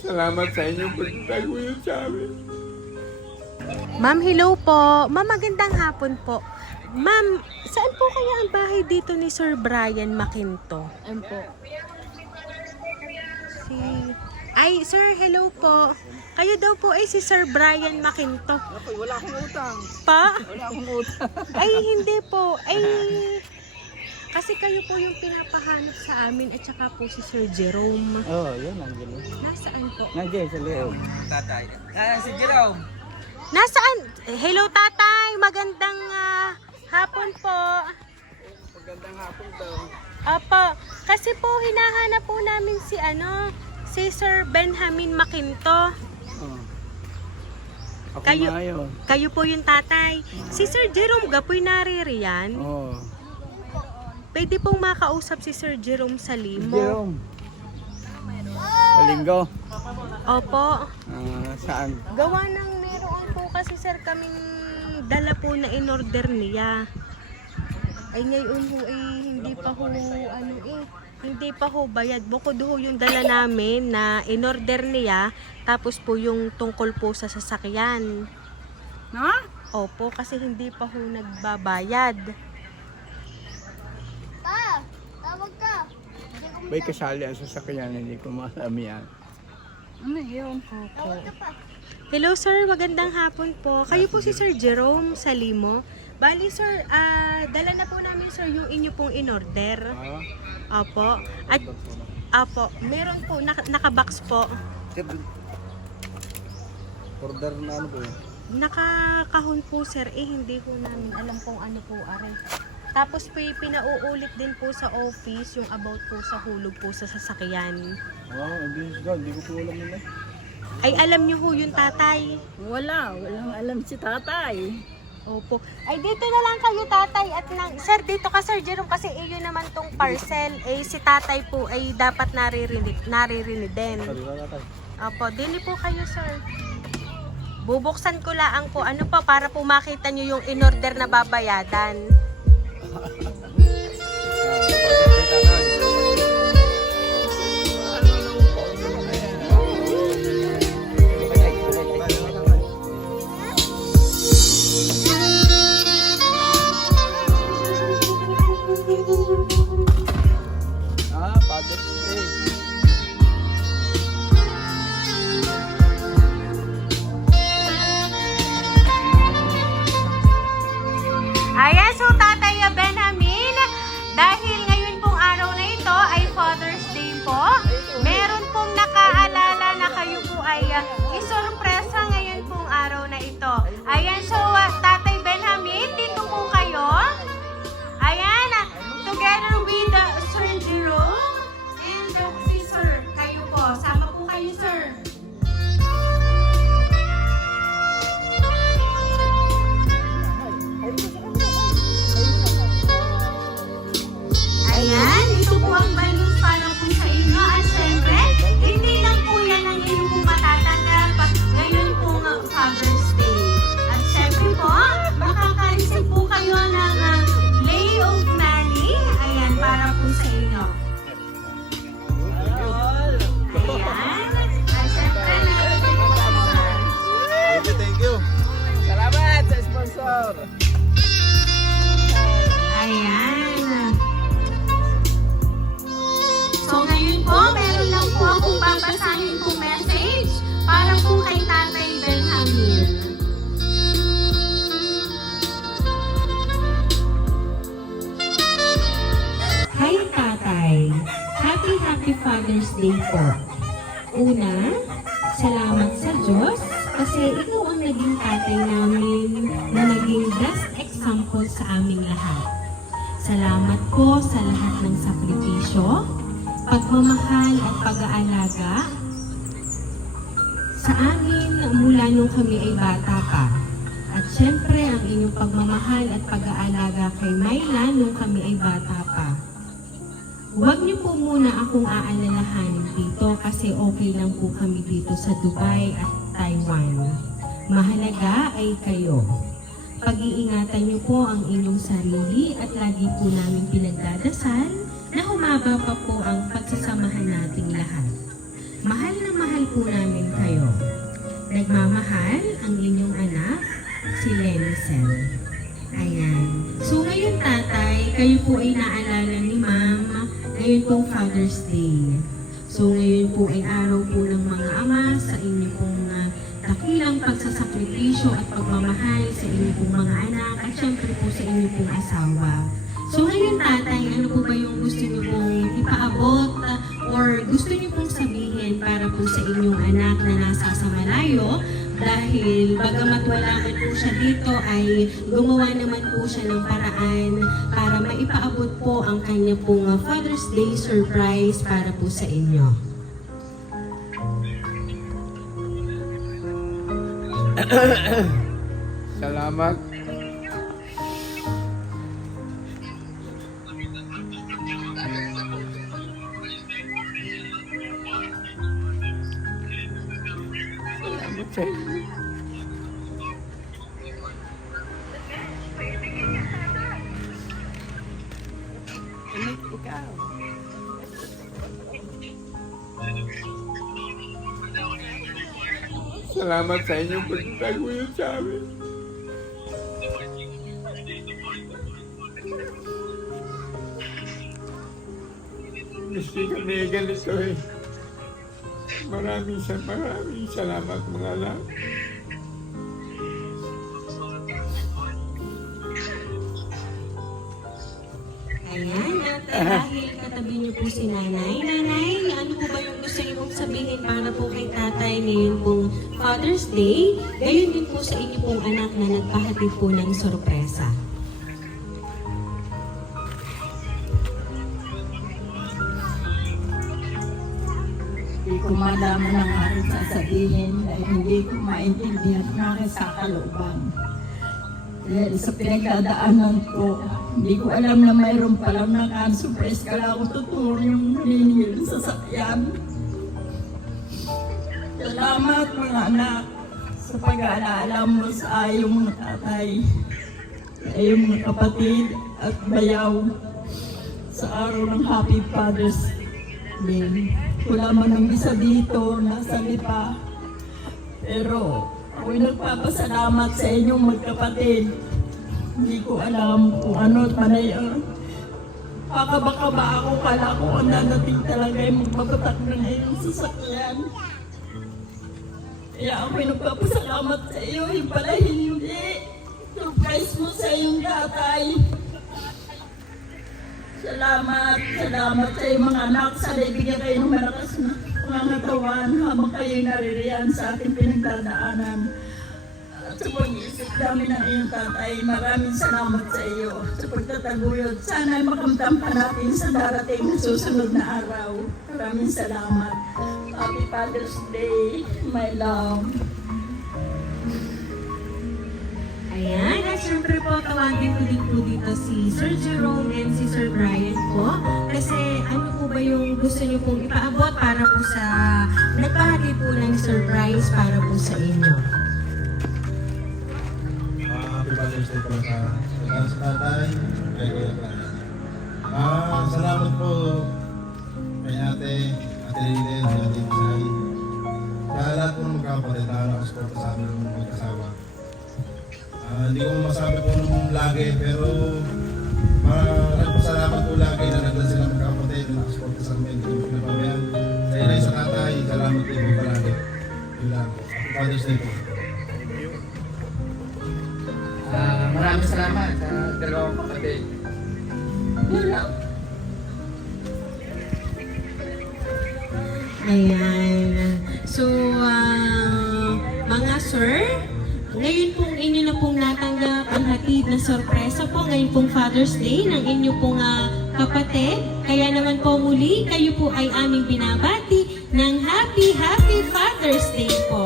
Salamat sa inyong pagtaguyod sa amin. Ma'am, hello po. Ma'am, magandang hapon po. Ma'am, saan po kaya ang bahay dito ni Sir Brian Maquinto? Ayun po. Ay, sir, hello po. Kayo daw po ay si Sir Brian Maquinto. Wala akong utang. Pa? Wala akong utang. Ay, hindi po. Ay, kasi kayo po yung pinapahanap sa amin at saka po si Sir Jerome. Oo, yun. Nandiyan. Nasaan po? Nandiyan sa loob. Tatay. Si Jerome. Nasaan? Hello, tatay. Magandang hapon po. Magandang hapon daw. Apo, kasi po hinahanap po namin si Sir Benjamin Maquinto. Oh. Ako Kayo- nga yun. Kayo po yung tatay. Si Sir Jerome Gapoy naririyan. Oo. Pwede pong makausap si Sir Jerome sa limo. Jerome. Sa linggo. Opo. Saan? Gawa ng meron po kasi sir kaming dala po na in-order niya. Ay ngayon ho hindi pa ho hindi pa ho bayad. Bukod ho yung dala namin na in-order niya, tapos po yung tungkol po sa sasakyan. Ha? Opo, kasi hindi pa ho nagbabayad. May kasali ang sasakyan, hindi ko maalam yan. Ano yun? Opo. Hello sir, magandang hapon po. Kayo po si Sir Jerome Salimo. Bali sir, dala na po namin sir yung inyo pong in-order. Opo. At opo, meron po naka-box po. Order na ano po yun? Nakakahon po sir, hindi ko namin alam kung ano po are. Tapos po pinauulit din po sa office yung about po sa hulog po sa sasakyan. Hindi ko po alam yun eh. Ay alam niyo ho yung tatay. Walang alam si tatay. Opo. Ay dito na lang kayo tatay at sir dito ka Sir Jerome kasi iyo naman tong parcel. Si tatay po ay dapat naririnig din. Opo, dili po kayo sir. Bubuksan ko lang po ano pa para po makita niyo yung in-order na babayadan. Father's Day. Ayan, so Tatay Benjamin, dahil ngayon pong araw na ito ay Father's Day po, meron pong nakaalala na kayo po ay isorpresa ngayon pong araw na ito. Ayan, so Tatay Benjamin, dito po kayo. Ayan, together with Sir Jerome and si Sir, kayo po. Sama po kayo, Sir. Ayan, ito po ang balloons para po sa inyo. At syempre, hindi lang po yan ang inyong po matatanggap ngayon pong Father's Day. At syempre po, makaka-receive po kayo ng lay of money. Ayan, para po sa inyo. Ayan. At syempre, Thank you. Salamat sa sponsor. ayan. So ngayon po, meron lang po akong babasahin po message para po kay Tatay Benjamin. Hi Tatay! Happy Father's Day po. Una, salamat sa Diyos kasi ikaw ang naging tatay namin na naging best example sa aming lahat. Salamat po sa lahat ng sakripisyo, pagmamahal at pag-aalaga sa amin mula nung kami ay bata pa. At syempre ang inyong pagmamahal at pag-aalaga kay Myla nung kami ay bata pa. Huwag niyo po muna akong aalalahanin dito kasi okay lang po kami dito sa Dubai at Taiwan. Mahalaga ay kayo. Pag-iingatan niyo po ang inyong sarili at lagi po namin pinagdadasal na humaba pa po ang pagsasamahan nating lahat. mahal na mahal po namin kayo. Nagmamahal ang inyong anak, si Lenicel. Ayan. So ngayon tatay, kayo po ay naalala ni ma'am, ngayon pong Father's Day. So ngayon po ay araw po ng mga ama sa inyo pong dakilang pagsasakripisyo at pagmamahal sa inyo pong mga anak at syempre po sa inyo pong asawa. So ngayon tatay, ano po ba yung gusto niyo pong ipaabot or gusto niyo pong sabihin para po sa inyong anak na nasa sa malayo? Dahil bagamat wala man po siya dito ay gumawa naman po siya ng paraan para maipaabot po ang kanya pong Father's Day surprise para po sa inyo. Salamat. Salamat sa inyo. Ikaw. Salamat sa inyong pagtaguyod sa amin. Gusto kami ganito eh. Maraming salamat mga anak. Ayan, at dahil katabi niyo po si nanay. Nanay, ano po ba yung gusto niyo pong sabihin para po kay tatay ngayon pong Father's Day? Gayon din po sa inyo pong anak na nagpahatid po ng sorpresa. Hindi ko malaman ang aking sasabihin dahil hindi ko maintindihan ang aking sakalooban. Dahil sa pinagdadaanan ko, hindi ko alam na mayroon palang naka-surprise ka lang ako tuturo yung ninil sa sasakyan. Salamat mga anak sa pag-aalala mo sa iyong mga tatay, sa iyong mga kapatid at bayaw sa araw ng Happy Father's Day. Wala man ang isa dito, nasa lipa. Pero ako'y nagpapasalamat sa inyong magkapatid. Hindi ko alam kung ano panay. Kakaba-kaba ako, kala ko ang dadating talaga ay magpapatak ng iyong sasakyan. Kaya ako'y nagpapasalamat sa iyo, yung pala hindi. Surprise mo sa iyong tatay. Salamat sa iyong mga anak. Sana ibigyan kayo ng malakas na pangangatawan habang kayo'y naririyan sa ating pinagdadaanan. At sa pag-iisip namin ng iyong tatay, maraming salamat sa iyo sa pagtataguyod. Sana ay makamtam pa natin sa darating na susunod na araw. Maraming salamat. Happy Father's Day, my love. Ayan, at syempre po, tawagin ko din po dito si Sir Jerome and si Sir Brian po. Kasi ano po ba yung gusto niyo pong ipaabot para po sa nagpahati po ng surprise para po sa inyo? Happy Father's Day po sa tatay, kay Kuya Brian. Salamat po kay ate Lilian, sa ate Isay. Sa lahat po ng magkakapatid na nakasuporta sa amin ng mag-asawa. Hindi ko masabi po nung lagi, pero salamat po lagi na naglan sila magkakapatid na nakasuporta sa amin. Hindi ko pinapabayaan. Sa inay sa tatay, salamat din po palagi. Yun lang. Happy Father's Day po. Maraming salamat sa dalawang kapatid. Ayan. So, mga sir, ngayon pong inyo na pong natanggap ang hatid na sorpresa po ngayon pong Father's Day ng inyo pong kapatid. Kaya naman po muli, kayo po ay aming binabati ng Happy Father's Day po.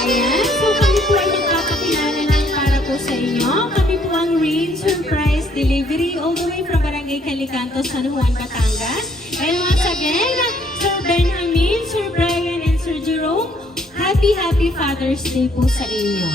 Ayan, so kami po ay nagpapakilala lang para po sa inyo. Kami po ang Rain Surprise Delivery all the way from Barangay Calicanto, San Juan, Batangas. And once again, Sir Benjamin, Sir Brian, and Sir Jerome, Happy Father's Day po sa inyo.